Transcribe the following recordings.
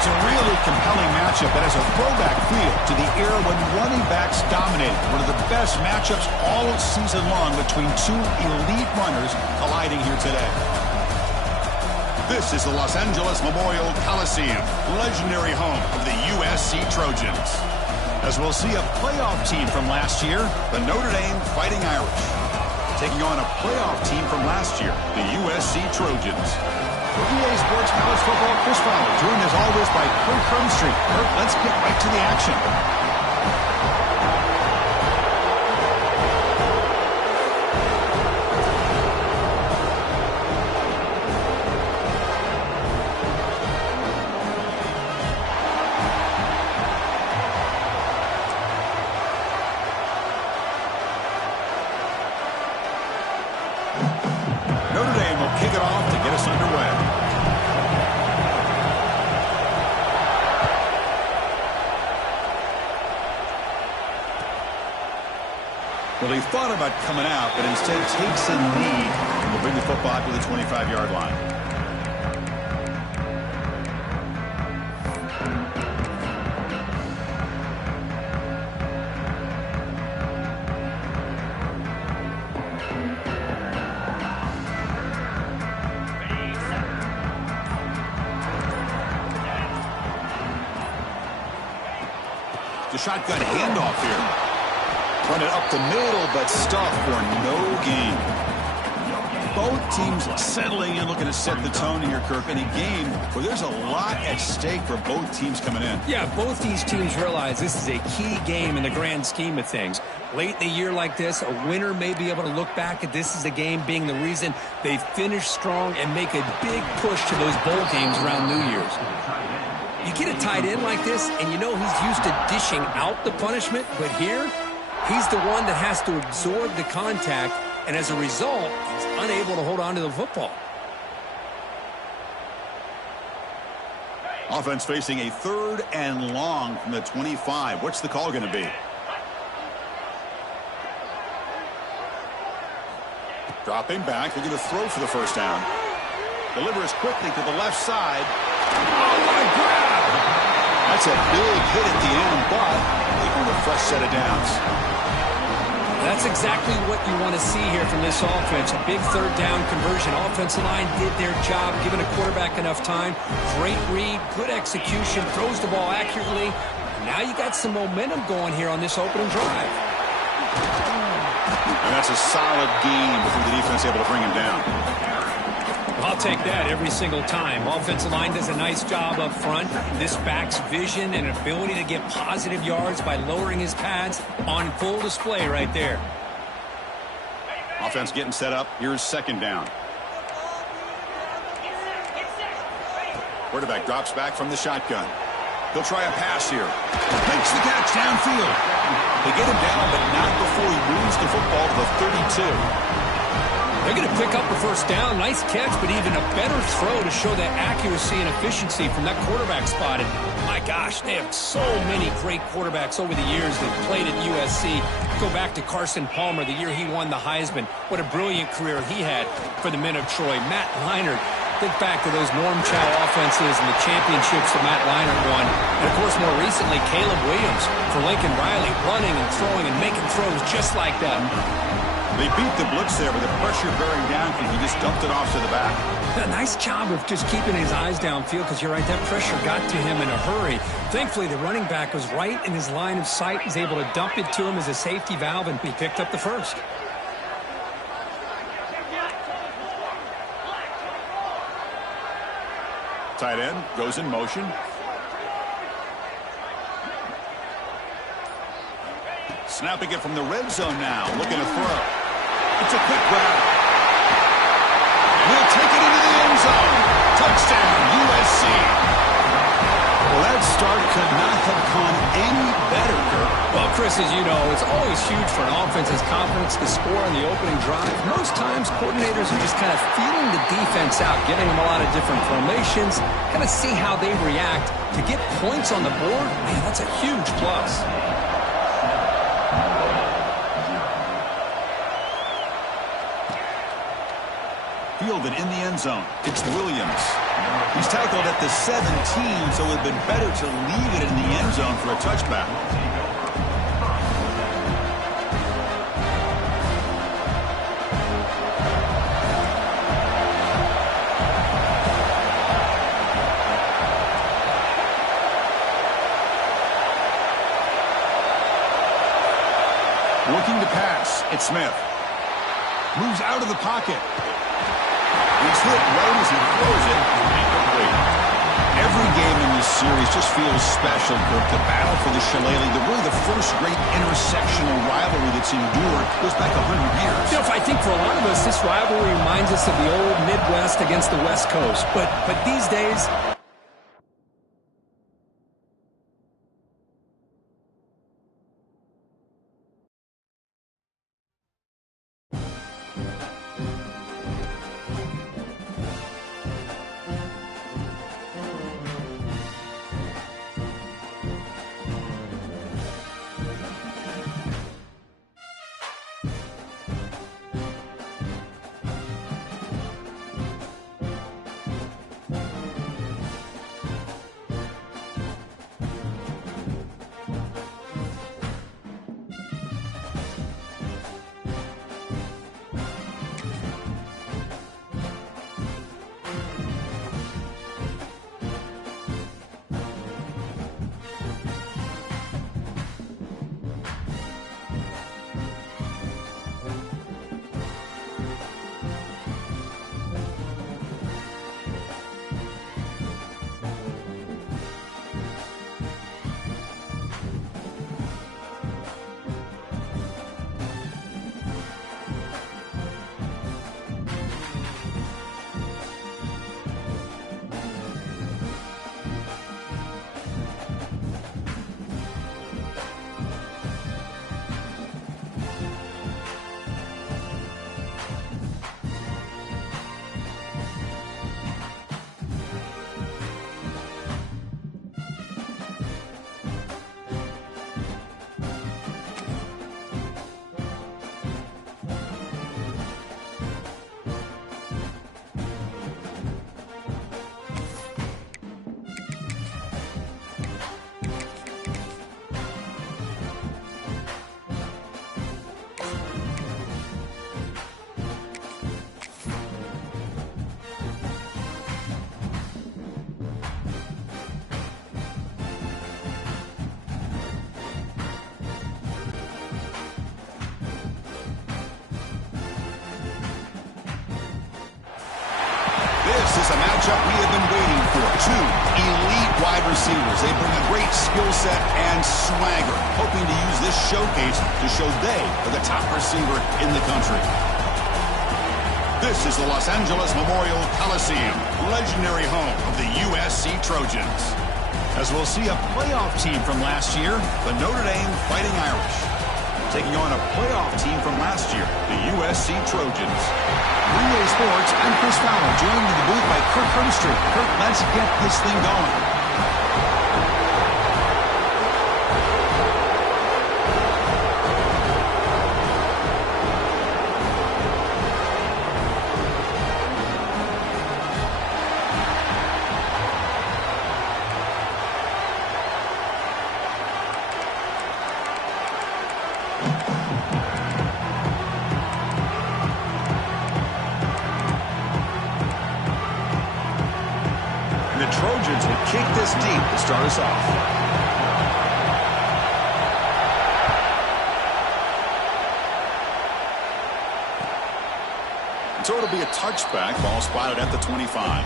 It's a really compelling matchup that has a throwback feel to the era when running backs dominated. One of the best matchups all season long between two elite runners colliding here today. This is the Los Angeles Memorial Coliseum, legendary home of the USC Trojans. As we'll see a playoff team from last year, the Notre Dame Fighting Irish, taking on a playoff team from last year, the USC Trojans. For EA Sports College Football, Chris Fowler, joined as always by Kirk Hermstreet. Kirk, let's get right to the action. Notre Dame will kick it off to get us underway. Well, he thought about coming out, but instead takes a knee and will bring the football to the 25-yard line. The shotgun handoff here. Run it up the middle, but stuffed for no gain. Both teams settling in, looking to set the tone here, Kirk, in a game where there's a lot at stake for both teams coming in. Yeah, both these teams realize this is a key game in the grand scheme of things. Late in a year like this, a winner may be able to look back at this as a game being the reason they finish strong and make a big push to those bowl games around New Year's. You get a tight end like this, and you know he's used to dishing out the punishment, but here, he's the one that has to absorb the contact, and as a result, he's unable to hold on to the football. Offense facing a 3rd and long from the 25. What's the call going to be? Dropping back, looking to throw for the first down. Delivers quickly to the left side. Oh, what a grab! That's a big hit at the end, but looking for a fresh set of downs. That's exactly what you want to see here from this offense. A big 3rd down conversion. Offensive line did their job, giving a quarterback enough time. Great read, good execution, throws the ball accurately. Now you got some momentum going here on this opening drive. And that's a solid gain before the defense able to bring him down. I'll take that every single time. Offensive line does a nice job up front. This back's vision and ability to get positive yards by lowering his pads on full display right there. Offense getting set up. Here's second down. Quarterback drops back from the shotgun. He'll try a pass here. Makes the catch downfield. They get him down, but not before he moves the football to the 32. They're going to pick up the first down. Nice catch, but even a better throw to show that accuracy and efficiency from that quarterback spot. And my gosh, they have so many great quarterbacks over the years that played at USC. Go back to Carson Palmer, the year he won the Heisman. What a brilliant career he had for the men of Troy. Matt Leinart. Think back to those Norm Chow offenses and the championships that Matt Leinart won. And, of course, more recently, Caleb Williams for Lincoln Riley, running and throwing and making throws just like that. They beat the blitz there with the pressure bearing down, and he just dumped it off to the back. A nice job of just keeping his eyes downfield because you're right, that pressure got to him in a hurry. Thankfully, the running back was right in his line of sight. He's able to dump it to him as a safety valve, and he picked up the first. Tight end goes in motion. Snapping it from the red zone now. Looking to throw. It's a quick grab. We'll take it into the end zone. Touchdown, USC. Well, that start could not have gone any better, Kirk. Well, Chris, as you know, it's always huge for an offense's confidence to score on the opening drive. Most times, coordinators are just kind of feeling the defense out, giving them a lot of different formations, kind of see how they react. To get points on the board, man, that's a huge plus. Fielded in the end zone. It's Williams. He's tackled at the 17, so it would have been better to leave it in the end zone for a touchback. Looking to pass. It's Smith. Moves out of the pocket. He's hit right as he throws it. Every game in this series just feels special, Kirk. The battle for the Shillelagh, really the first great intersectional rivalry that's endured goes back 100 years. You know, I think for a lot of us, this rivalry reminds us of the old Midwest against the West Coast. But these days, This is a matchup we have been waiting for. Two elite wide receivers. They bring a great skill set and swagger, hoping to use this showcase to show they are the top receiver in the country. This is the Los Angeles Memorial Coliseum, legendary home of the USC Trojans. As we'll see a playoff team from last year, the Notre Dame Fighting Irish, taking on a playoff team from last year, the USC Trojans. Relay Sports, I'm Chris Fowler, joined in the booth by Kirk Herbstreit. Kirk, let's get this thing going. The Trojans will kick this deep to start us off. So it'll be a touchback, ball spotted at the 25.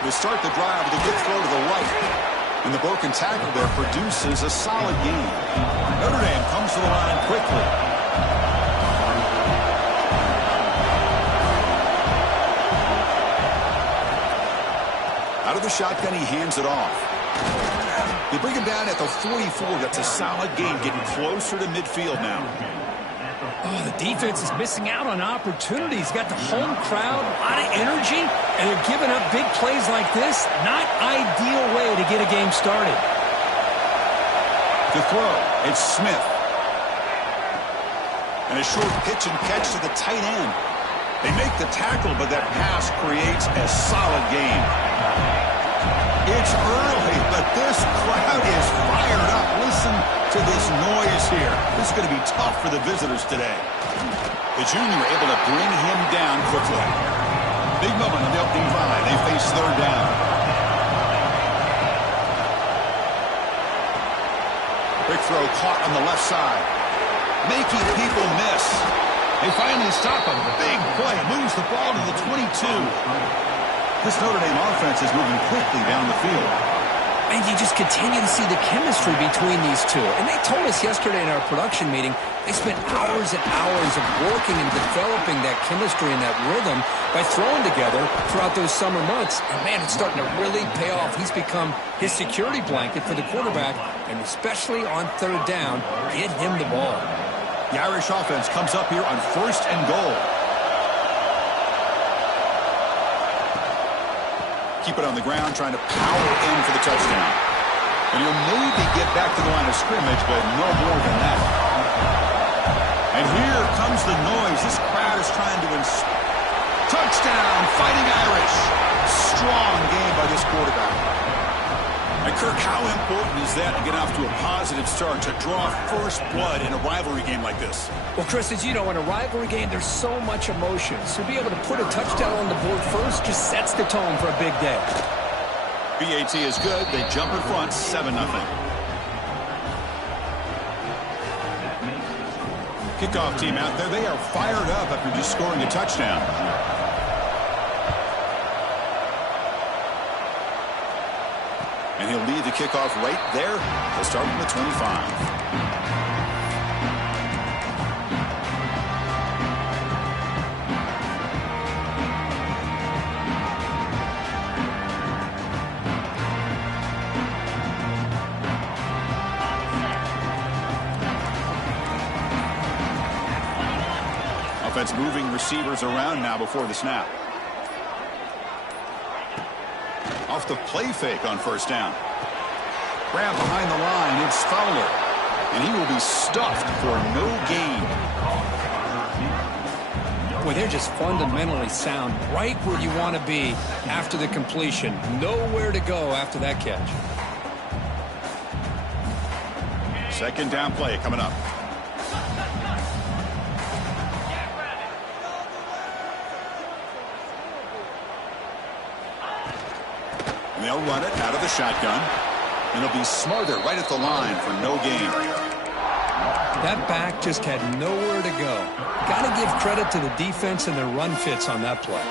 They start the drive with a good throw to the right. And the broken tackle there produces a solid gain. Notre Dame comes to the line quickly. Out of the shotgun, he hands it off. They bring him down at the 44. That's a solid gain, getting closer to midfield now. Oh, the defense is missing out on opportunities. Got the home crowd, a lot of energy, and they're giving up big plays like this. Not ideal way to get a game started. To throw, it's Smith. And a short pitch and catch to the tight end. They make the tackle, but that pass creates a solid gain. It's early, but this crowd is fired up. Listen to this noise here. This is going to be tough for the visitors today. The junior able to bring him down quickly. Big moment on the opening drive. They face third down. Quick throw caught on the left side. Making people miss. They finally stop him. Big play. Moves the ball to the 22. This Notre Dame offense is moving quickly down the field. And you just continue to see the chemistry between these two. And they told us yesterday in our production meeting, they spent hours and hours of working and developing that chemistry and that rhythm by throwing together throughout those summer months. And, man, it's starting to really pay off. He's become his security blanket for the quarterback, and especially on third down, get him the ball. The Irish offense comes up here on 1st and goal. Keep it on the ground, trying to power in for the touchdown. And he'll maybe get back to the line of scrimmage, but no more than that. And here comes the noise. This crowd is trying to touchdown, Fighting Irish. Strong game by this quarterback. And Kirk, how important is that to get off to a positive start, to draw first blood in a rivalry game like this? Well, Chris, as you know, in a rivalry game, there's so much emotion. So to be able to put a touchdown on the board first just sets the tone for a big day. BAT is good. They jump in front, 7-0. Kickoff team out there. They are fired up after just scoring a touchdown. And he'll lead the kickoff right there. They'll start from the 25. Offense moving receivers around now before the snap. Off the play fake on first down. Grab behind the line. It's Fowler. And he will be stuffed for no gain. Boy, they're just fundamentally sound. Right where you want to be after the completion. Nowhere to go after that catch. Second down play coming up. And they'll run it out of the shotgun. And it'll be Smarter right at the line for no gain. That back just had nowhere to go. Got to give credit to the defense and their run fits on that play.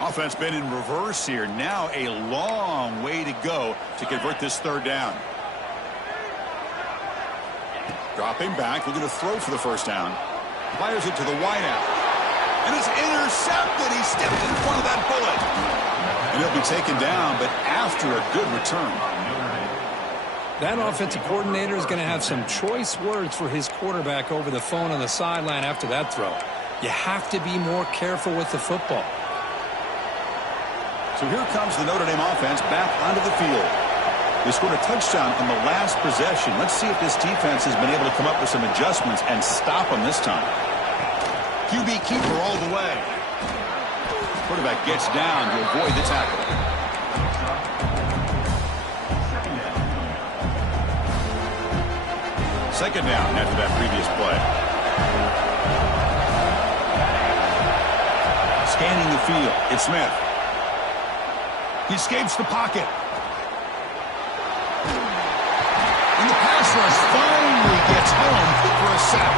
Offense been in reverse here. Now a long way to go to convert this third down. Dropping back, looking to throw for the first down. Fires it to the wideout. And it's intercepted. He stepped in front of that bullet. And he'll be taken down, but after a good return. That offensive coordinator is going to have some choice words for his quarterback over the phone on the sideline after that throw. You have to be more careful with the football. So here comes the Notre Dame offense back onto the field. They scored a touchdown on the last possession. Let's see if this defense has been able to come up with some adjustments and stop them this time. QB keeper all the way. Quarterback gets down to avoid the tackle. Second down after that previous play. Scanning the field. It's Smith. He escapes the pocket. And the pass rush finally gets home for a sack.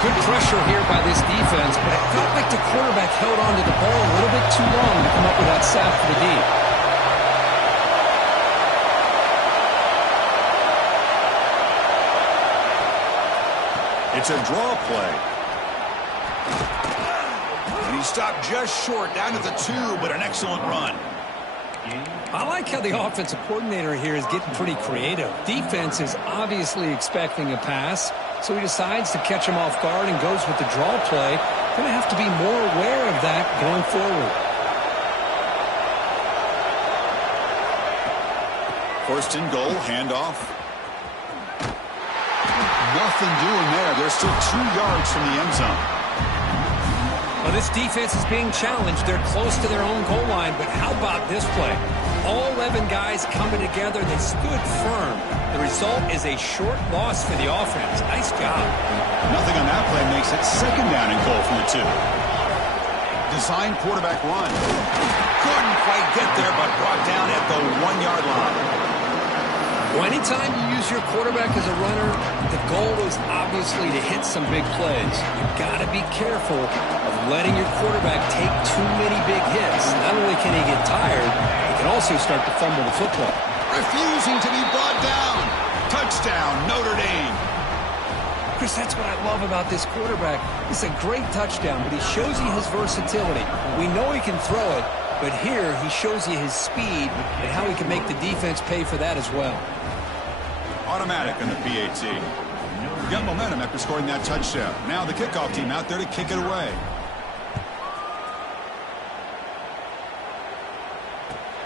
Good pressure here by this defense, but it felt like the quarterback held on to the ball a little bit too long to come up with that sack for the D. It's a draw play. And he stopped just short, down to the 2, but an excellent run. I like how the offensive coordinator here is getting pretty creative. Defense is obviously expecting a pass, so he decides to catch him off guard and goes with the draw play. Going to have to be more aware of that going forward. First and goal, handoff. Nothing doing there. They're still 2 yards from the end zone. Well, this defense is being challenged. They're close to their own goal line, but how about this play? All 11 guys coming together. They stood firm. The result is a short loss for the offense. Nice job. Nothing on that play makes it second down and goal from the 2. Design quarterback run. Couldn't quite get there, but brought down at the 1-yard line. Well, anytime you use your quarterback as a runner, the goal is obviously to hit some big plays. You've got to be careful of letting your quarterback take too many big hits. Not only can he get tired, he can also start to fumble the football. Refusing to be brought down. Touchdown, Notre Dame. Chris, that's what I love about this quarterback. It's a great touchdown, but he shows you his versatility. We know he can throw it, but here he shows you his speed and how he can make the defense pay for that as well. Automatic on the PAT. We got momentum after scoring that touchdown. Now the kickoff team out there to kick it away.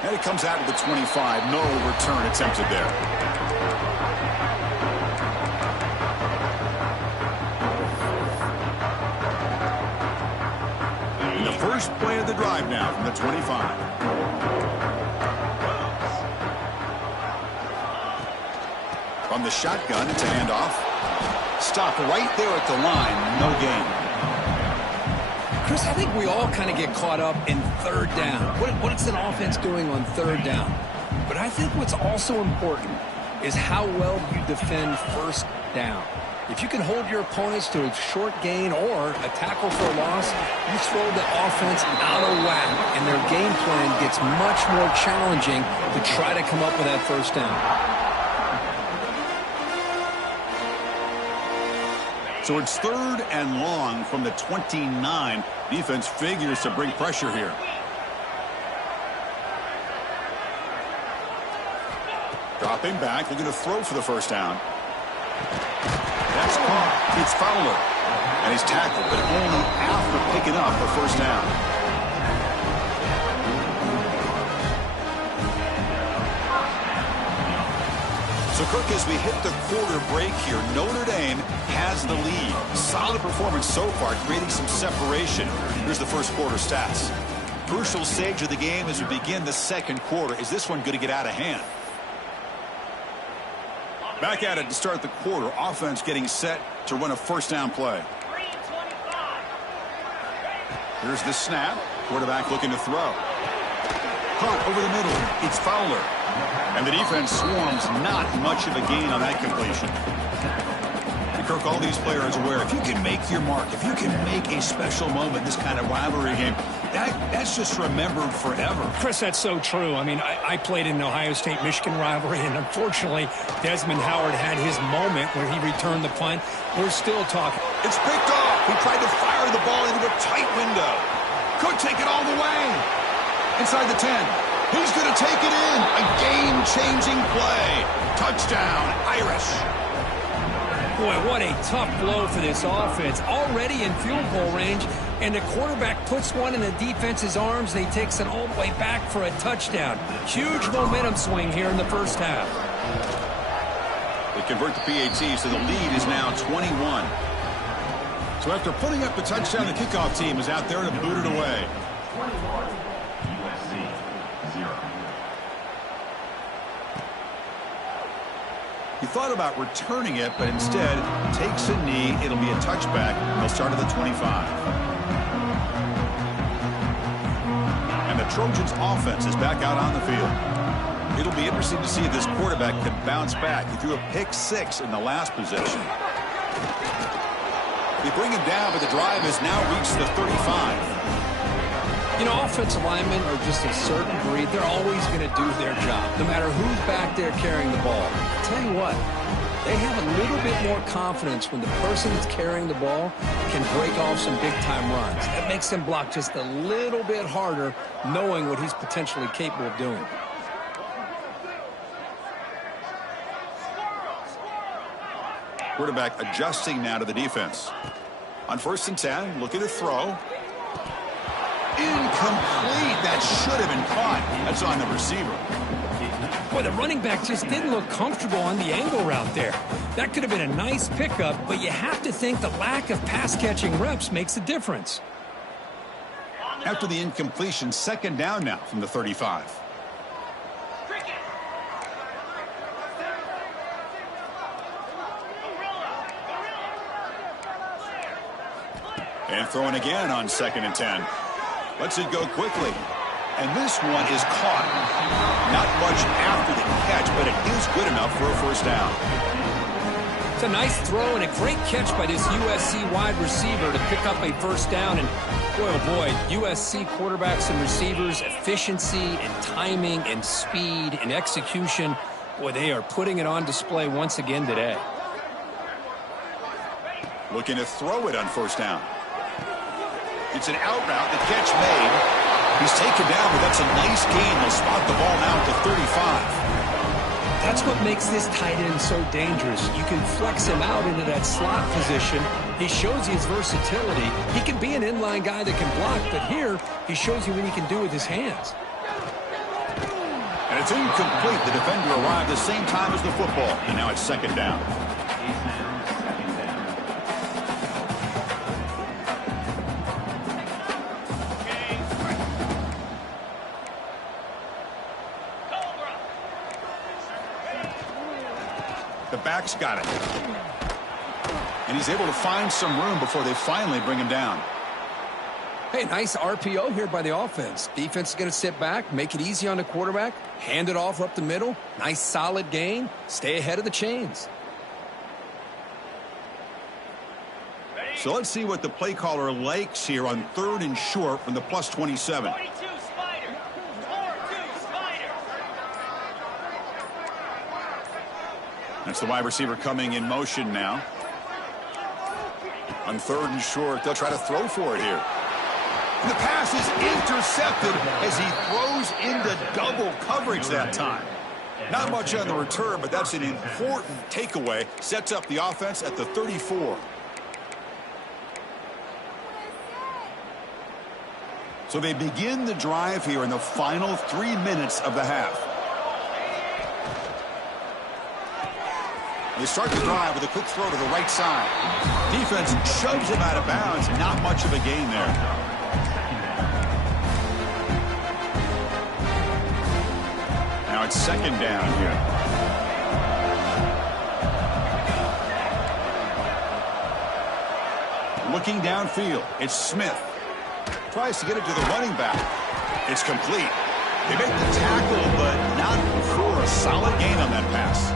And it comes out to the 25. No return attempted there. And the first play of the drive now from the 25. From the shotgun, it's a handoff. Stop right there at the line. No gain. Chris, I think we all kind of get caught up in third down. What's an offense doing on third down? But I think what's also important is how well you defend first down. If you can hold your opponents to a short gain or a tackle for a loss, you throw the offense out of whack, and their game plan gets much more challenging to try to come up with that first down. So it's third and long from the 29. Defense figures to bring pressure here. Dropping back, looking to throw for the first down. That's caught. It's Fowler. And he's tackled, but only after picking up the first down. So, Kirk, as we hit the quarter break here, Notre Dame has the lead. Solid performance so far, creating some separation. Here's the first quarter stats. Crucial stage of the game as we begin the second quarter. Is this one going to get out of hand? Back at it to start the quarter. Offense getting set to run a first down play. Here's the snap. Quarterback looking to throw. Caught over the middle. It's Fowler. And the defense swarms not much of a gain on that completion. And Kirk, all these players are aware, if you can make your mark, if you can make a special moment in this kind of rivalry game, that's just remembered forever. Chris, that's so true. I mean, I played in the Ohio State-Michigan rivalry, and unfortunately, Desmond Howard had his moment where he returned the punt. We're still talking. It's picked off. He tried to fire the ball into a tight window. Could take it all the way. Inside the 10. He's going to take it in. A game-changing play. Touchdown, Irish. Boy, what a tough blow for this offense. Already in field goal range, and the quarterback puts one in the defense's arms, and he takes it all the way back for a touchdown. Huge momentum swing here in the first half. They convert the PAT, so the lead is now 21. So after putting up the touchdown, the kickoff team is out there to boot it away. He thought about returning it, but instead takes a knee. It'll be a touchback. They'll start at the 25. And the Trojans' offense is back out on the field. It'll be interesting to see if this quarterback can bounce back. He threw a pick 6 in the last possession. They bring him down, but the drive has now reached the 35. You know, offensive linemen are just a certain breed. They're always going to do their job, no matter who's back there carrying the ball. I'll tell you what, they have a little bit more confidence when the person that's carrying the ball can break off some big-time runs. That makes them block just a little bit harder, knowing what he's potentially capable of doing. Quarterback adjusting now to the defense. On 1st and 10, looking to throw. Incomplete. That should have been caught. That's on the receiver. Boy, the running back just didn't look comfortable on the angle route there. That could have been a nice pickup, but you have to think the lack of pass-catching reps makes a difference. After the incompletion, 2nd down now from the 35. And throwing again on 2nd and 10. Lets it go quickly. And this one is caught. Not much after the catch, but it is good enough for a first down. It's a nice throw and a great catch by this USC wide receiver to pick up a first down. And boy, oh boy, USC quarterbacks and receivers, efficiency and timing and speed and execution. Boy, they are putting it on display once again today. Looking to throw it on 1st down. It's an out route. The catch made. He's taken down, but that's a nice gain. They'll spot the ball now at the 35. That's what makes this tight end so dangerous. You can flex him out into that slot position. He shows you his versatility. He can be an inline guy that can block, but here he shows you what he can do with his hands. And it's incomplete. The defender arrived the same time as the football, and now it's 2nd down. The back's got it. And he's able to find some room before they finally bring him down. Hey, nice RPO here by the offense. Defense is going to sit back, make it easy on the quarterback, hand it off up the middle. Nice solid gain. Stay ahead of the chains. So let's see what the play caller likes here on 3rd and short from the plus 27. That's the wide receiver coming in motion now. On 3rd and short, they'll try to throw for it here. And the pass is intercepted as he throws into double coverage that time. Not much on the return, but that's an important takeaway. Sets up the offense at the 34. So they begin the drive here in the final 3 minutes of the half. They start the drive with a quick throw to the right side. Defense shoves him out of bounds. Not much of a gain there. Now it's 2nd down here. Looking downfield, it's Smith. Tries to get it to the running back. It's complete. They make the tackle, but not for a solid gain on that pass.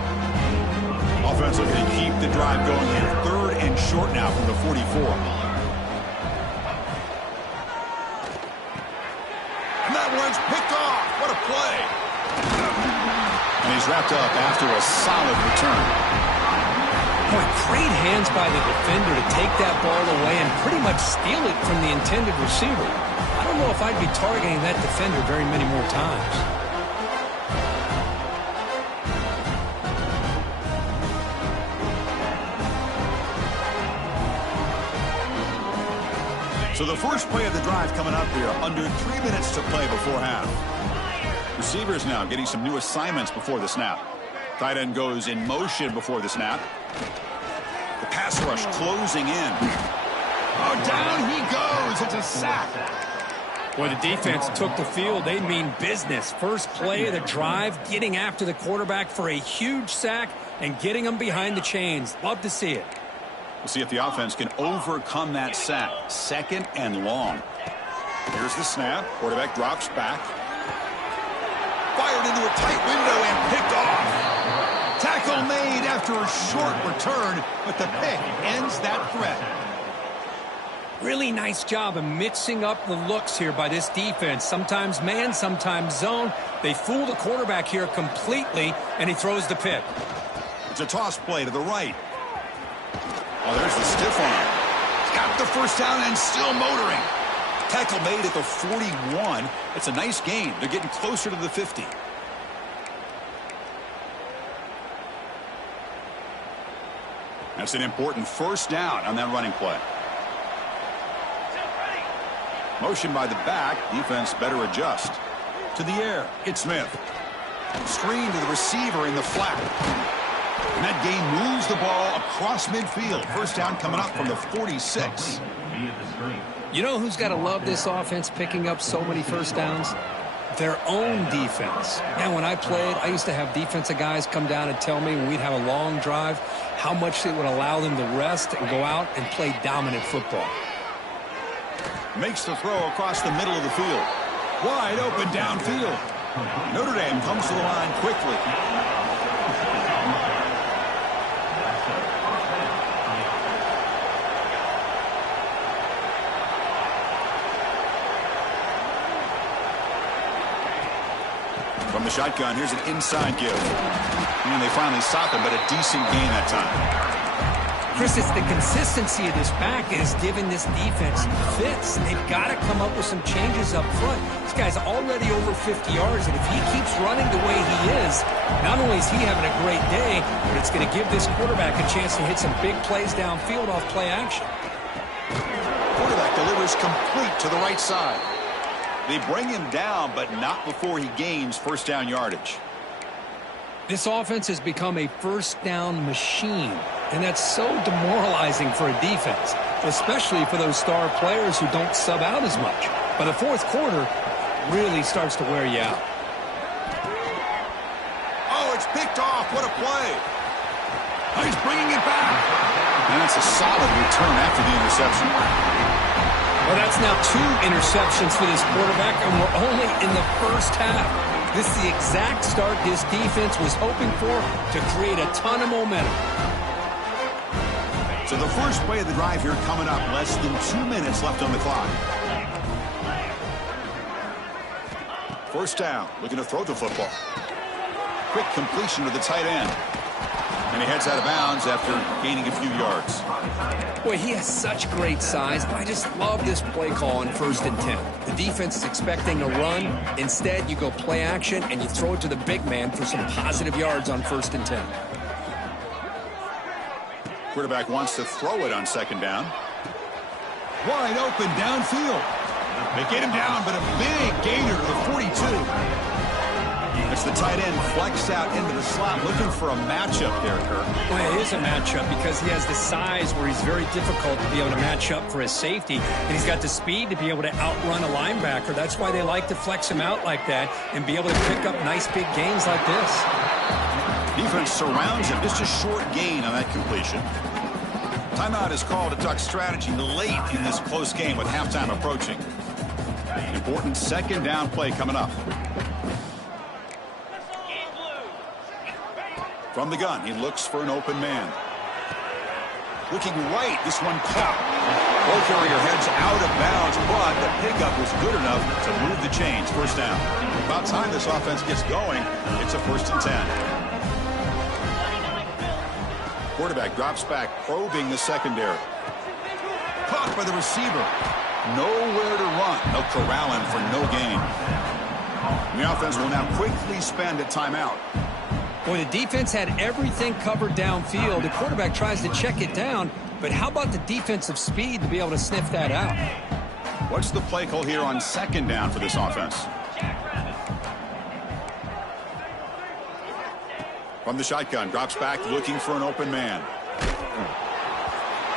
Offense looking to keep the drive going here. 3rd and short now from the 44. And that one's picked off. What a play. And he's wrapped up after a solid return. Boy, great hands by the defender to take that ball away and pretty much steal it from the intended receiver. I don't know if I'd be targeting that defender very many more times. So the first play of the drive coming up here. Under 3 minutes to play before half. Receivers now getting some new assignments before the snap. Tight end goes in motion before the snap. The pass rush closing in. Oh, down he goes. It's a sack. Boy, the defense took the field. They mean business. First play of the drive, getting after the quarterback for a huge sack and getting him behind the chains. Love to see it. We'll see if the offense can overcome that sack. 2nd and long. Here's the snap. Quarterback drops back. Fired into a tight window and picked off. Tackle made after a short return, but the pick ends that threat. Really nice job of mixing up the looks here by this defense. Sometimes man, sometimes zone. They fool the quarterback here completely, and he throws the pick. It's a toss play to the right. Oh, there's the stiff arm. He's got the first down and still motoring. Tackle made at the 41. It's a nice gain. They're getting closer to the 50. That's an important first down on that running play. Motion by the back. Defense better adjust. To the air. It's Smith. Screen to the receiver in the flat. And that gain moves the ball across midfield. First down coming up from the 46. You know who's got to love this offense picking up so many first downs? Their own defense. And when I played, I used to have defensive guys come down and tell me when we'd have a long drive how much it would allow them to rest and go out and play dominant football. Makes the throw across the middle of the field. Wide open downfield. Notre Dame comes to the line quickly. From the shotgun, here's an inside give. And they finally stop him, but a decent gain that time. Chris, it's the consistency of this back that has given this defense fits. They've got to come up with some changes up front. This guy's already over 50 yards, and if he keeps running the way he is, not only is he having a great day, but it's going to give this quarterback a chance to hit some big plays downfield off play action. Quarterback delivers complete to the right side. They bring him down, but not before he gains first down yardage. This offense has become a first down machine, and that's so demoralizing for a defense, especially for those star players who don't sub out as much. But the fourth quarter really starts to wear you out. Oh, it's picked off. What a play. Oh, he's bringing it back. And that's a solid return after the interception. Well, that's now 2 interceptions for this quarterback, and we're only in the first half. This is the exact start this defense was hoping for to create a ton of momentum. So the first play of the drive here coming up. Less than 2 minutes left on the clock. First down. Looking to throw the football. Quick completion to the tight end. And he heads out of bounds after gaining a few yards. Boy, he has such great size. I just love this play call on 1st and 10. The defense is expecting a run. Instead, you go play action and you throw it to the big man for some positive yards on 1st and 10. Quarterback wants to throw it on 2nd down. Wide open downfield. They get him down, but a big gainer to the 42. It's the tight end flexed out into the slot, looking for a matchup there, Kirk. Well, it is a matchup because he has the size where he's very difficult to be able to match up for his safety, and he's got the speed to be able to outrun a linebacker. That's why they like to flex him out like that and be able to pick up nice big gains like this. Defense surrounds him. Just a short gain on that completion. Timeout is called to talk strategy late in this close game with halftime approaching. Important second down play coming up. From the gun, he looks for an open man. Looking right, this one caught. Ball carrier heads out of bounds, but the pickup was good enough to move the chains. First down. About time this offense gets going. It's a 1st and 10. Quarterback drops back, probing the secondary. Caught by the receiver. Nowhere to run. They'll corral him for no gain. The offense will now quickly spend a timeout. When the defense had everything covered downfield, the quarterback tries to check it down, but how about the defensive speed to be able to sniff that out? What's the play call here on second down for this offense? From the shotgun, drops back, looking for an open man.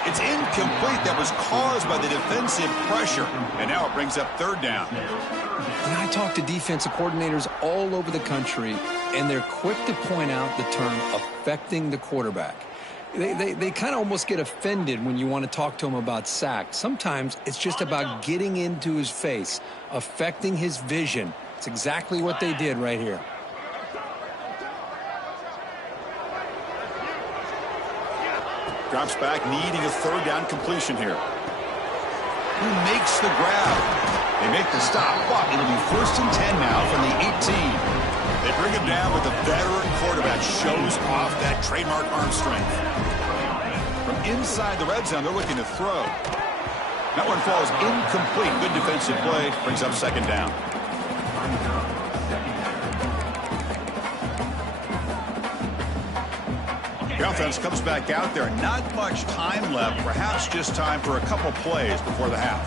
It's incomplete. That was caused by the defensive pressure, and now it brings up 3rd down. And I talk to defensive coordinators all over the country, and they're quick to point out the term affecting the quarterback. They kind of almost get offended when you want to talk to them about sacks. Sometimes it's just about getting into his face, affecting his vision. It's exactly what they did right here. Drops back, needing a 3rd down completion here. Who makes the grab? They make the stop, but it'll be 1st and 10 now from the 18. They bring him down, but the veteran quarterback shows off that trademark arm strength. From inside the red zone, they're looking to throw. That one falls incomplete. Good defensive play. Brings up 2nd down. The offense comes back out there. Not much time left. Perhaps just time for a couple plays before the half.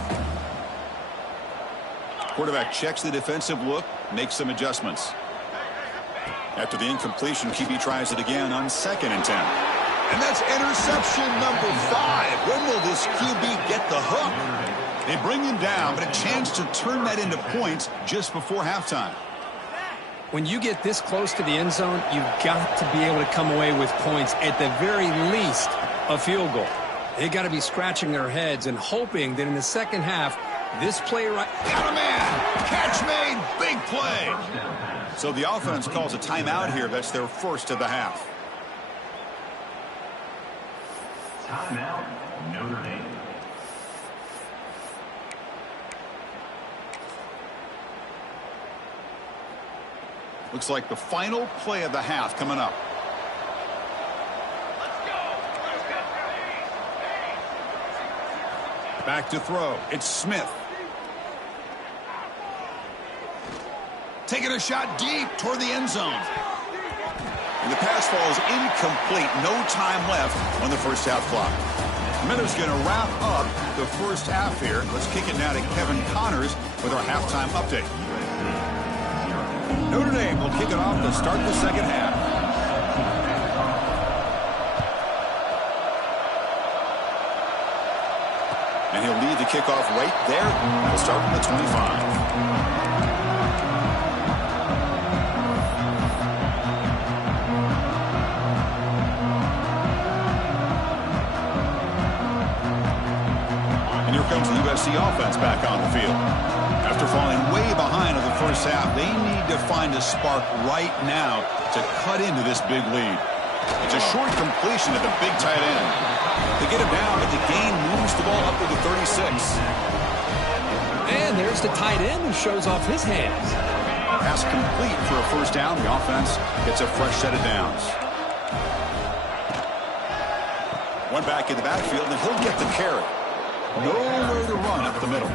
Quarterback checks the defensive look, makes some adjustments. After the incompletion, QB tries it again on 2nd and 10. And that's interception number 5. When will this QB get the hook? They bring him down, but a chance to turn that into points just before halftime. When you get this close to the end zone, you've got to be able to come away with points, at the very least, a field goal. They got to be scratching their heads and hoping that in the second half, this play right... Got a man! Catch made! Big play! So the offense calls a timeout here. That's their 1st of the half. Timeout, Notre Dame. Looks like the final play of the half coming up. Back to throw. It's Smith. Taking a shot deep toward the end zone. And the pass falls incomplete. No time left on the first half clock. Miller's going to wrap up the first half here. Let's kick it now to Kevin Connors with our halftime update. Notre Dame will kick it off to start the second half. And he'll lead the kickoff right there. He'll start from the 25. And here comes the USC offense back on the field. After falling way behind in the first half, they need to find a spark right now to cut into this big lead. It's a short completion at the big tight end. They get him down, but the gain moves the ball up to the 36. And there's the tight end who shows off his hands. Pass complete for a first down. The offense gets a fresh set of downs. One back in the backfield, and he'll get the carry. Nowhere to run up the middle.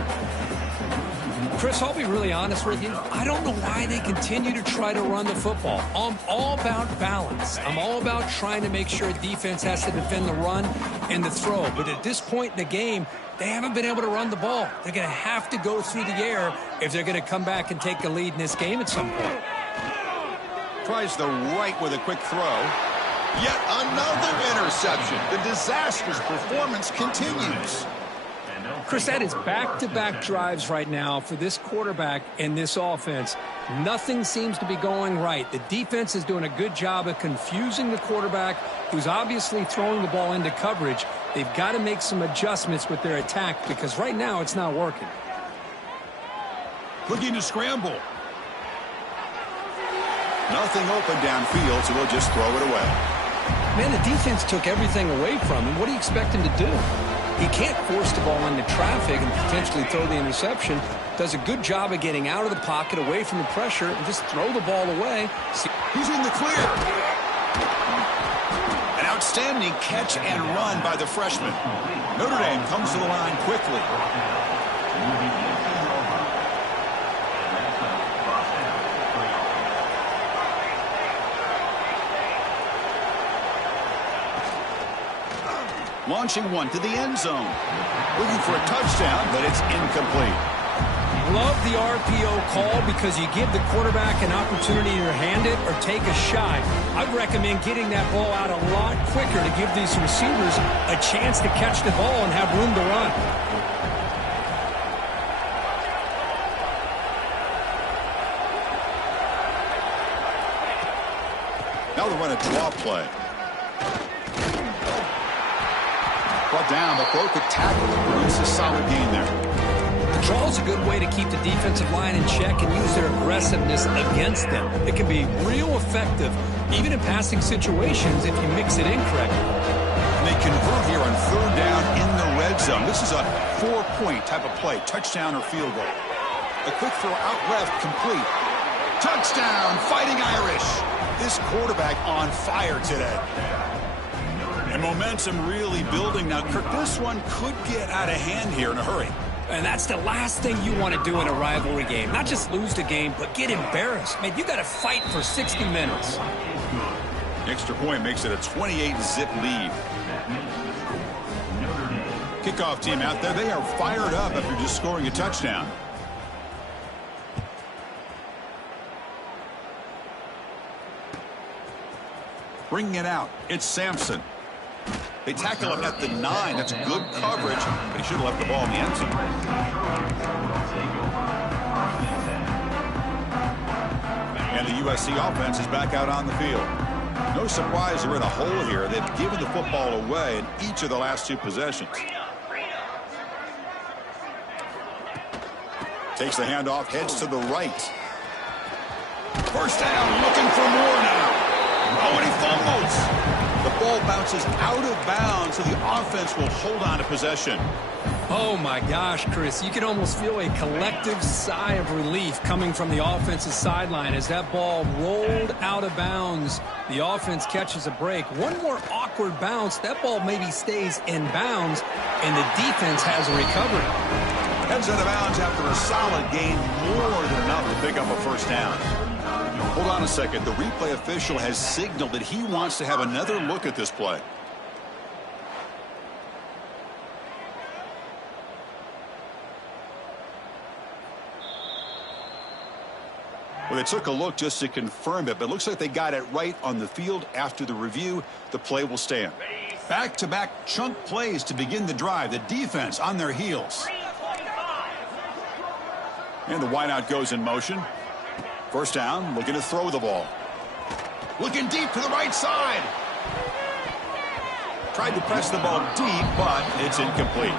Chris, I'll be really honest with you. I don't know why they continue to try to run the football. I'm all about balance. I'm all about trying to make sure defense has to defend the run and the throw. But at this point in the game, they haven't been able to run the ball. They're going to have to go through the air if they're going to come back and take a lead in this game at some point. Tries the right with a quick throw. Yet another interception. The disastrous performance continues. Chris, that is back-to-back drives right now for this quarterback and this offense. Nothing seems to be going right. The defense is doing a good job of confusing the quarterback, who's obviously throwing the ball into coverage. They've got to make some adjustments with their attack because right now it's not working. Looking to scramble. Nothing open downfield, so we'll just throw it away. Man, the defense took everything away from him. What do you expect him to do? He can't force the ball into traffic and potentially throw the interception. Does a good job of getting out of the pocket, away from the pressure, and just throw the ball away. He's in the clear. An outstanding catch and run by the freshman. Notre Dame comes to the line quickly. Launching one to the end zone. Looking for a touchdown, but it's incomplete. Love the RPO call because you give the quarterback an opportunity to hand it or take a shot. I'd recommend getting that ball out a lot quicker to give these receivers a chance to catch the ball and have room to run. Now they run a draw play. Brought down, but broke a tackle to produce a solid gain there. Draw is a good way to keep the defensive line in check and use their aggressiveness against them. It can be real effective, even in passing situations, if you mix it in correctly. And they convert here on third down in the red zone. This is a 4-point type of play, touchdown or field goal. A quick throw out left, complete. Touchdown, Fighting Irish. This quarterback on fire today. And momentum really building now. Kirk, this one could get out of hand here in a hurry. And that's the last thing you want to do in a rivalry game. Not just lose the game, but get embarrassed. Man, you got to fight for 60 minutes. Extra point makes it a 28-zip lead. Kickoff team out there. They are fired up after just scoring a touchdown. Bringing it out. It's Sampson. They tackle him at the 9. That's good coverage, but he should have left the ball in the end zone. And the USC offense is back out on the field. No surprise they're in a hole here. They've given the football away in each of the last 2 possessions. Takes the handoff, heads to the right. First down, looking for more now. Oh, and he fumbles. The ball bounces out of bounds, so the offense will hold on to possession. Oh, my gosh, Chris. You can almost feel a collective sigh of relief coming from the offensive sideline as that ball rolled out of bounds. The offense catches a break. One more awkward bounce. That ball maybe stays in bounds, and the defense has a recovery. Heads out of bounds after a solid gain, more than enough to pick up a first down. Hold on a second. The replay official has signaled that he wants to have another look at this play. Well, they took a look just to confirm it, but it looks like they got it right on the field. After the review, the play will stand. Back-to-back chunk plays to begin the drive. The defense on their heels. And the wideout goes in motion. First down, looking to throw the ball. Looking deep to the right side. Tried to press the ball deep, but it's incomplete.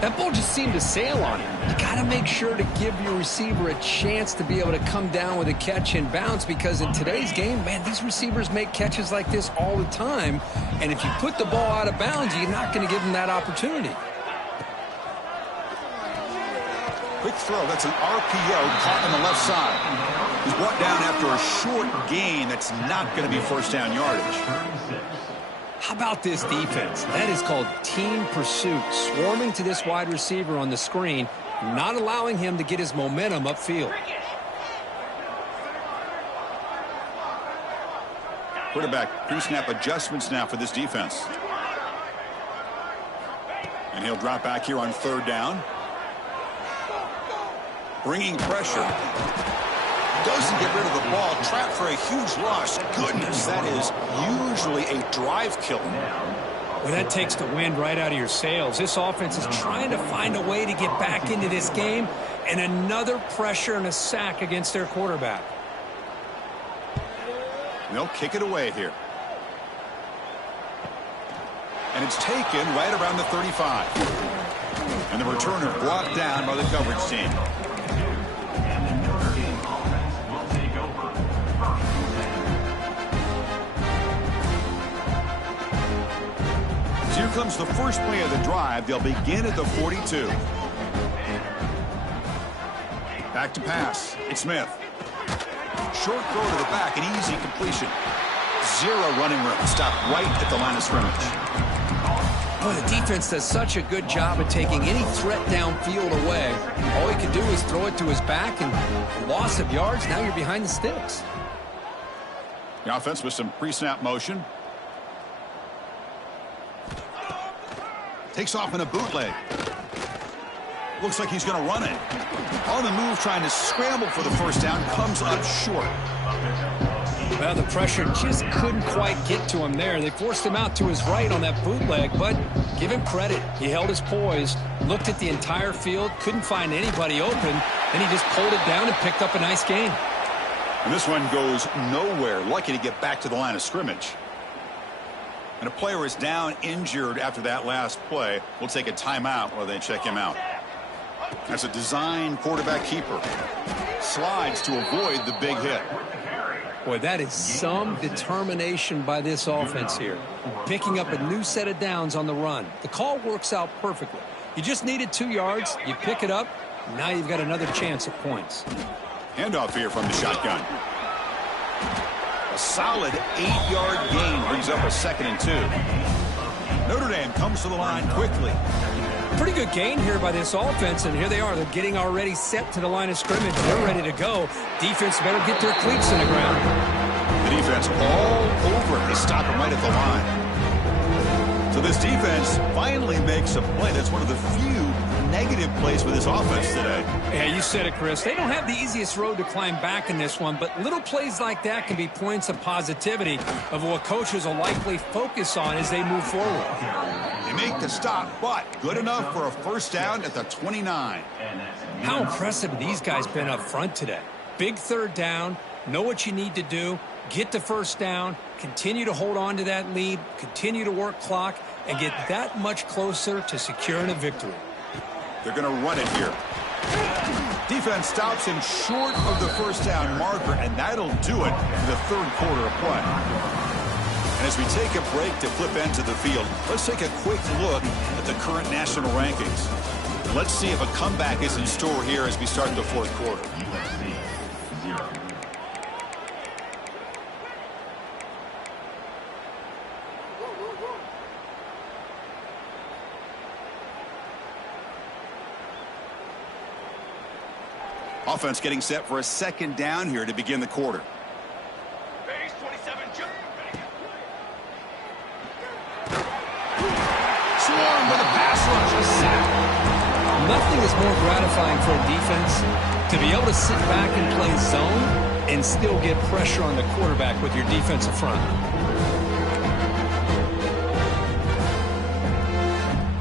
That ball just seemed to sail on him. You got to make sure to give your receiver a chance to be able to come down with a catch and bounce, because in today's game, man, these receivers make catches like this all the time. And if you put the ball out of bounds, you're not going to give them that opportunity. Quick throw. That's an RPO caught on the left side. He's brought down after a short gain. That's not going to be first down yardage. How about this defense? That is called team pursuit. Swarming to this wide receiver on the screen, not allowing him to get his momentum upfield. Quarterback pre-snap adjustments now for this defense. And he'll drop back here on third down. Bringing pressure. Doesn't get rid of the ball. Trapped for a huge loss. Goodness, that is usually a drive killer. Well, that takes the wind right out of your sails. This offense is trying to find a way to get back into this game, and another pressure and a sack against their quarterback. They'll kick it away here. And it's taken right around the 35. And the returner brought down by the coverage team. And the Notre Dame offense will take over. So here comes the first play of the drive. They'll begin at the 42. Back to pass. It's Smith. Short throw to the back, an easy completion. Zero running room. Stopped right at the line of scrimmage. Oh, the defense does such a good job of taking any threat downfield away. All he could do is throw it to his back, and loss of yards, now you're behind the sticks. The offense with some pre-snap motion. Takes off in a bootleg. Looks like he's going to run it. On the move, trying to scramble for the first down, comes up short. Well, the pressure just couldn't quite get to him there. They forced him out to his right on that bootleg, but give him credit. He held his poise, looked at the entire field, couldn't find anybody open, and he just pulled it down and picked up a nice gain. And this one goes nowhere. Lucky to get back to the line of scrimmage. And a player is down injured after that last play. We'll take a timeout while they check him out. That's a design quarterback keeper. Slides to avoid the big hit. Boy, that is some determination by this offense here. Picking up a new set of downs on the run. The call works out perfectly. You just needed 2 yards. You pick it up. Now you've got another chance at points. Handoff here from the shotgun. A solid 8-yard gain brings up a 2nd and 2. Notre Dame comes to the line quickly. Pretty good gain here by this offense, and here they are. They're getting already set to the line of scrimmage. They're ready to go. Defense better get their cleats in the ground. The defense all over it. They stop him right at the line. So this defense finally makes a play. That's one of the few negative plays for this offense today. Yeah, you said it, Chris. They don't have the easiest road to climb back in this one, but little plays like that can be points of positivity of what coaches will likely focus on as they move forward. They make the stop, but good enough for a first down at the 29. How impressive have these guys been up front today? Big third down, know what you need to do, get the first down, continue to hold on to that lead, continue to work clock, and get that much closer to securing a victory. They're going to run it here. Defense stops him short of the first down marker, and that'll do it for the third quarter of play. And as we take a break to flip into the field, let's take a quick look at the current national rankings. Let's see if a comeback is in store here as we start the fourth quarter. Offense getting set for a second down here to begin the quarter. Base 27, jump. Swarm with a pass rush, a sack. Nothing is more gratifying for a defense to be able to sit back and play zone and still get pressure on the quarterback with your defensive front.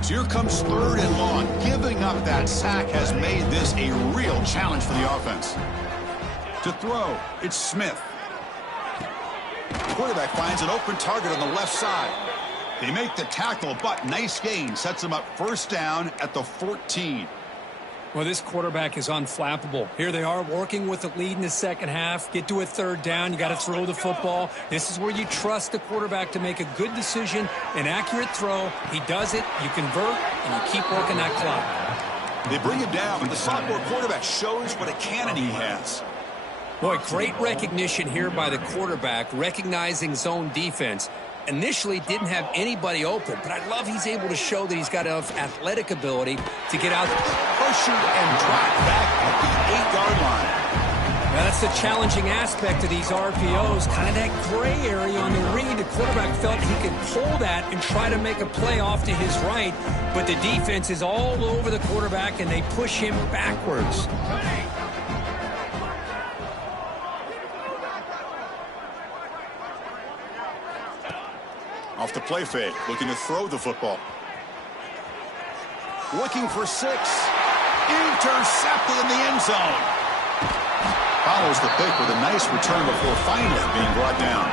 So here comes 3rd and long. Giving up that sack has made this a real challenge for the offense. To throw, it's Smith. The quarterback finds an open target on the left side. They make the tackle, but nice gain. Sets them up first down at the 14. Well, this quarterback is unflappable. Here they are working with the lead in the second half. Get to a third down. You got to throw the football. This is where you trust the quarterback to make a good decision, an accurate throw. He does it. You convert, and you keep working that clock. They bring him down, but the sophomore quarterback shows what a cannon he has. Boy, great recognition here by the quarterback, recognizing zone defense. Initially didn't have anybody open, but I love he's able to show that he's got enough athletic ability to get out, pressure, and drop back at the 8-yard line. Now, that's the challenging aspect of these RPOs, kind of that gray area on the read. The quarterback felt he could pull that and try to make a play off to his right, but the defense is all over the quarterback, and they push him backwards. Off the play fake, looking to throw the football. Looking for 6. Intercepted in the end zone. Follows the pick with a nice return before finally being brought down.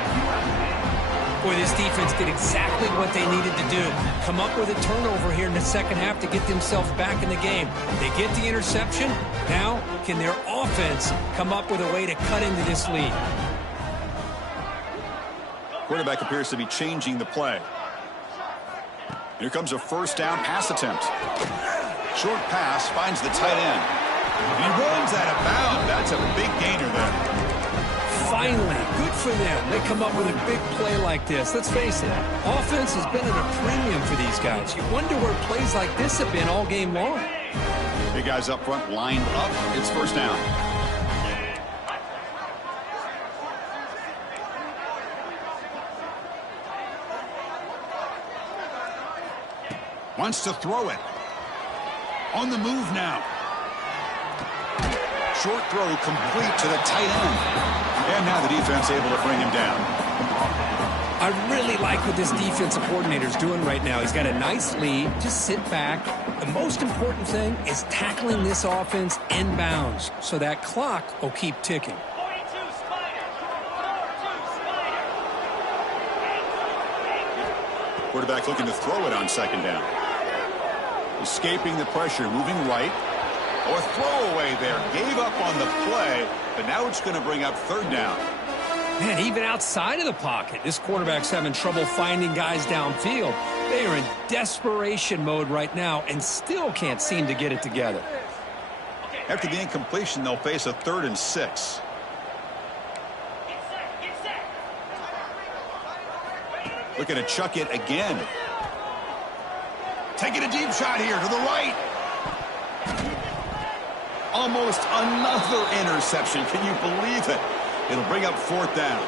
Boy, this defense did exactly what they needed to do. Come up with a turnover here in the second half to get themselves back in the game. They get the interception. Now, can their offense come up with a way to cut into this lead? Quarterback appears to be changing the play. Here comes a first down pass attempt. Short pass finds the tight end. And he runs out of bounds. That's a big gainer there. Finally, good for them. They come up with a big play like this. Let's face it, offense has been at a premium for these guys. You wonder where plays like this have been all game long. Big guys up front lined up. It's first down. Wants to throw it. On the move now. Short throw complete to the tight end. And now the defense able to bring him down. I really like what this defensive coordinator is doing right now. He's got a nice lead. Just sit back. The most important thing is tackling this offense inbounds so that clock will keep ticking. Quarterback looking to throw it on second down. Escaping the pressure, moving right. Or throwaway there. Gave up on the play, but now it's going to bring up third down. Man, even outside of the pocket, this quarterback's having trouble finding guys downfield. They are in desperation mode right now and still can't seem to get it together. After the incompletion, they'll face a 3rd and 6. Looking to chuck it again. Taking a deep shot here to the right. Almost another interception. Can you believe it? It'll bring up 4th down.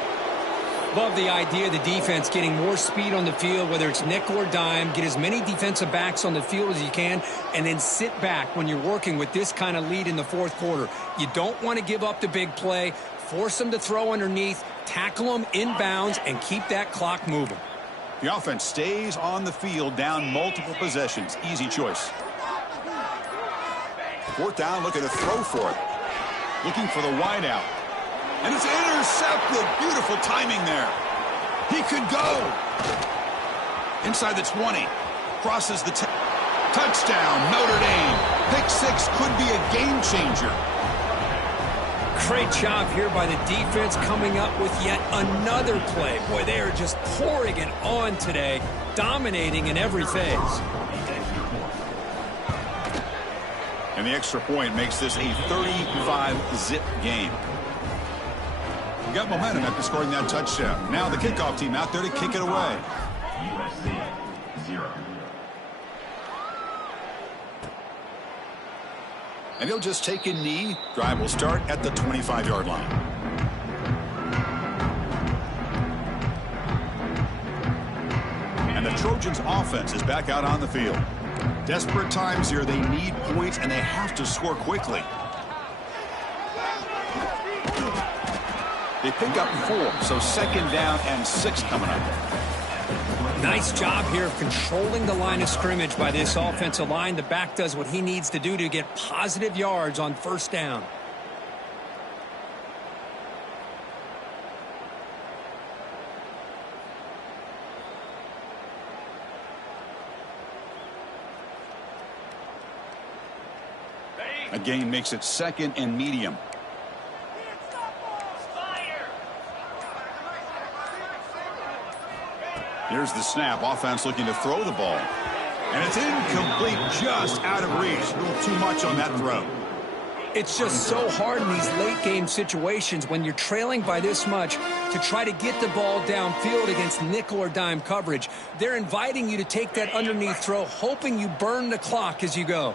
Love the idea of the defense getting more speed on the field, whether it's nickel or dime. Get as many defensive backs on the field as you can, and then sit back when you're working with this kind of lead in the fourth quarter. You don't want to give up the big play. Force them to throw underneath, tackle them inbounds, and keep that clock moving. The offense stays on the field down multiple possessions. Easy choice. 4th down, looking to throw for it. Looking for the wide out. And it's intercepted. Beautiful timing there. He could go. Inside the 20. Crosses the 10. Touchdown, Notre Dame. Pick 6 could be a game changer. Great job here by the defense coming up with yet another play. Boy, they are just pouring it on today, dominating in every phase. And the extra point makes this a 35-zip game. We got momentum after scoring that touchdown. Now the kickoff team out there to kick it away. USC 0. And he'll just take a knee. Drive will start at the 25-yard line. And the Trojans' offense is back out on the field. Desperate times here. They need points, and they have to score quickly. They pick up 4, so 2nd down and 6 coming up. Nice job here of controlling the line of scrimmage by this offensive line. The back does what he needs to do to get positive yards on 1st down. A gain makes it 2nd and medium. Here's the snap. Offense looking to throw the ball. And it's incomplete, just out of reach. A little too much on that throw. It's just so hard in these late game situations when you're trailing by this much to try to get the ball downfield against nickel or dime coverage. They're inviting you to take that underneath throw, hoping you burn the clock as you go.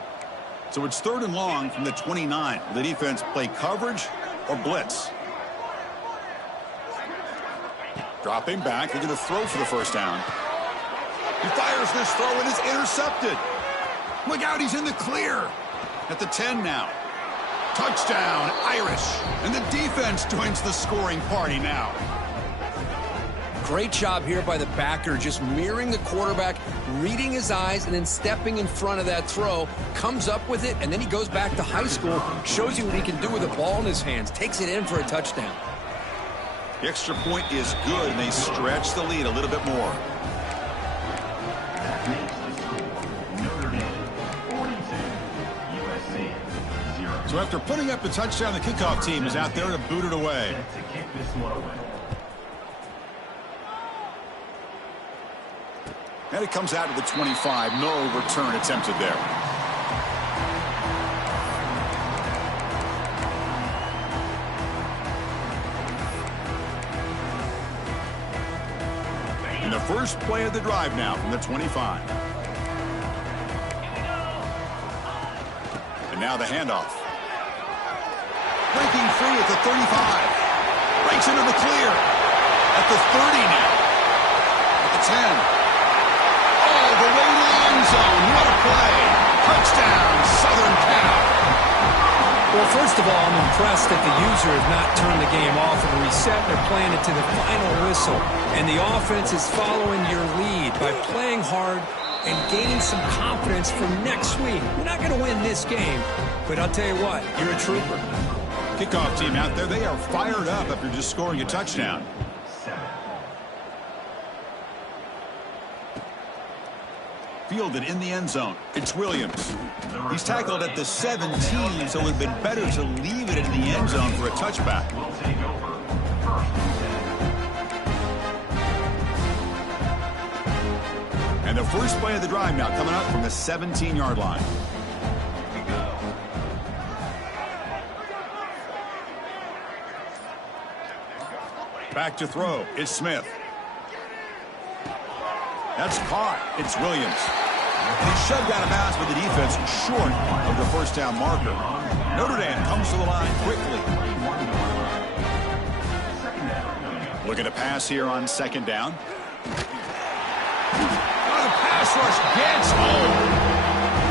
So it's 3rd and long from the 29. Will the defense play coverage or blitz? Dropping back, looking to throw for the 1st down. He fires this throw and is intercepted. Look out, he's in the clear. At the 10 now. Touchdown, Irish. And the defense joins the scoring party now. Great job here by the backer, just mirroring the quarterback, reading his eyes, and then stepping in front of that throw, comes up with it, and then he goes back to high school, shows you what he can do with the ball in his hands, takes it in for a touchdown. The extra point is good, and they stretch the lead a little bit more. That makes the score Notre Dame 42, USC 0. So after putting up the touchdown, the kickoff team is out there to boot it away. Set to kick this one away. And it comes out to the 25. No return attempted there. And the first play of the drive now from the 25. And now the handoff. Breaking free at the 35. Breaks into the clear. At the 30 now. At the 10. All the way to the end zone. What a play. Touchdown, Southern Cal. Well, first of all, I'm impressed that the user has not turned the game off and reset. They're playing it to the final whistle. And the offense is following your lead by playing hard and gaining some confidence for next week. You're not going to win this game, but I'll tell you what, you're a trooper. Kickoff team out there, they are fired up after just scoring a touchdown. Fielded in the end zone. It's Williams. He's tackled at the 17, so it would have been better to leave it in the end zone for a touchback. We'll take over. First and 10. And the first play of the drive now coming up from the 17-yard line. Back to throw. It's Smith. That's caught. It's Williams. He's shoved out of bounds with the defense short of the first down marker. Notre Dame comes to the line quickly. Looking to pass here on second down. Oh, the pass rush gets home.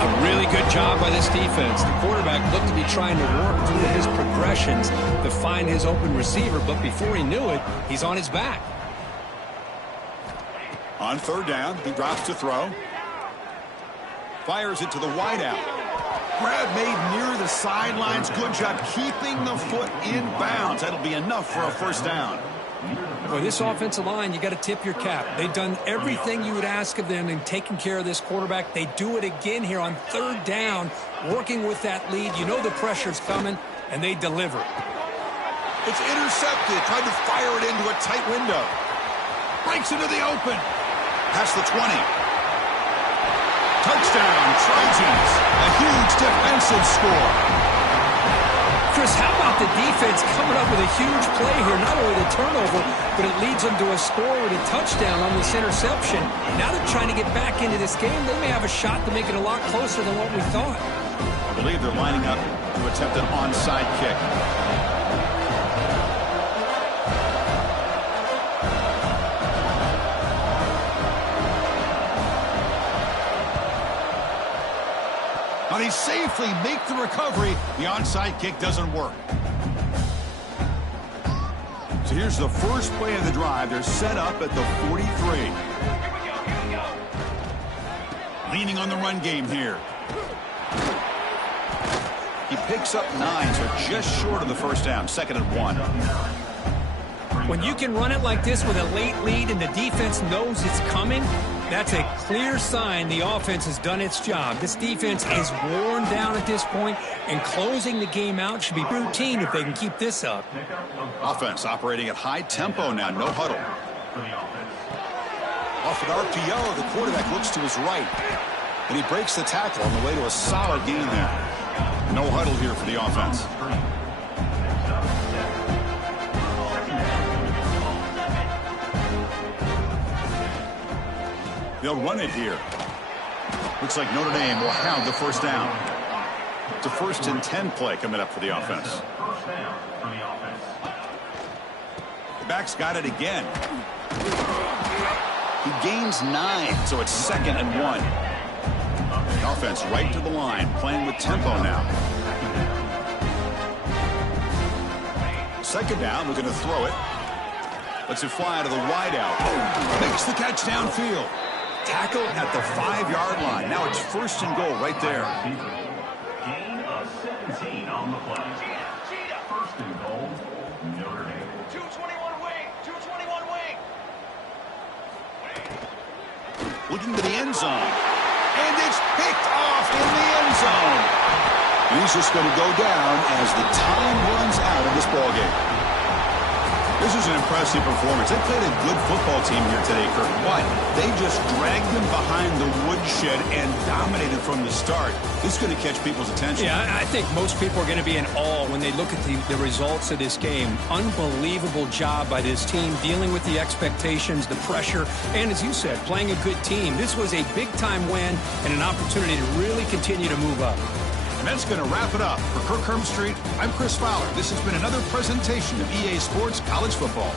A really good job by this defense. The quarterback looked to be trying to work through his progressions to find his open receiver, but before he knew it, he's on his back. On third down, he drops to throw. Fires it to the wideout. Grab made near the sidelines. Good job keeping the foot in bounds. That'll be enough for a first down. Boy, this offensive line, you got to tip your cap. They've done everything you would ask of them in taking care of this quarterback. They do it again here on third down, working with that lead. You know the pressure's coming, and they deliver. It's intercepted. Tried to fire it into a tight window. Breaks into the open. Past the 20. Touchdown, Trojans. A huge defensive score. Chris, how about the defense coming up with a huge play here? Not only the turnover, but it leads them to a score with a touchdown on this interception. Now they're trying to get back into this game. They may have a shot to make it a lot closer than what we thought. I believe they're lining up to attempt an onside kick. But he safely make the recovery. The onside kick doesn't work. So here's the first play of the drive. They're set up at the 43. Here we go. Leaning on the run game here. He picks up 9, so just short of the first down. Second and 1. When you can run it like this with a late lead and the defense knows it's coming, that's a clear sign the offense has done its job. This defense is worn down at this point, and closing the game out should be routine if they can keep this up. Offense operating at high tempo now. No huddle. Off an RPO, the quarterback looks to his right, and he breaks the tackle on the way to a solid gain there. No huddle here for the offense. They'll run it here. Looks like Notre Dame will have the first down. It's a 1st and 10 play coming up for the offense. First down for the offense. The back's got it again. He gains 9, so it's 2nd and 1. The offense right to the line, playing with tempo now. Second down, looking to throw it. Lets it fly to the wideout. Makes the catch downfield. Tackle at the 5-yard line. Now it's 1st and goal right there. Gain of 17 on the play. First and goal, Notre Dame. 2:21 away. looking to the end zone. And it's picked off in the end zone. He's just going to go down as the time runs out of this ballgame. This is an impressive performance. They played a good football team here today, Kirk. But they just dragged them behind the woodshed and dominated from the start. This is going to catch people's attention. Yeah, I think most people are going to be in awe when they look at the results of this game. Unbelievable job by this team, dealing with the expectations, the pressure, and as you said, playing a good team. This was a big-time win and an opportunity to really continue to move up. And that's going to wrap it up. For Kirk Street, I'm Chris Fowler. This has been another presentation of EA Sports College Football.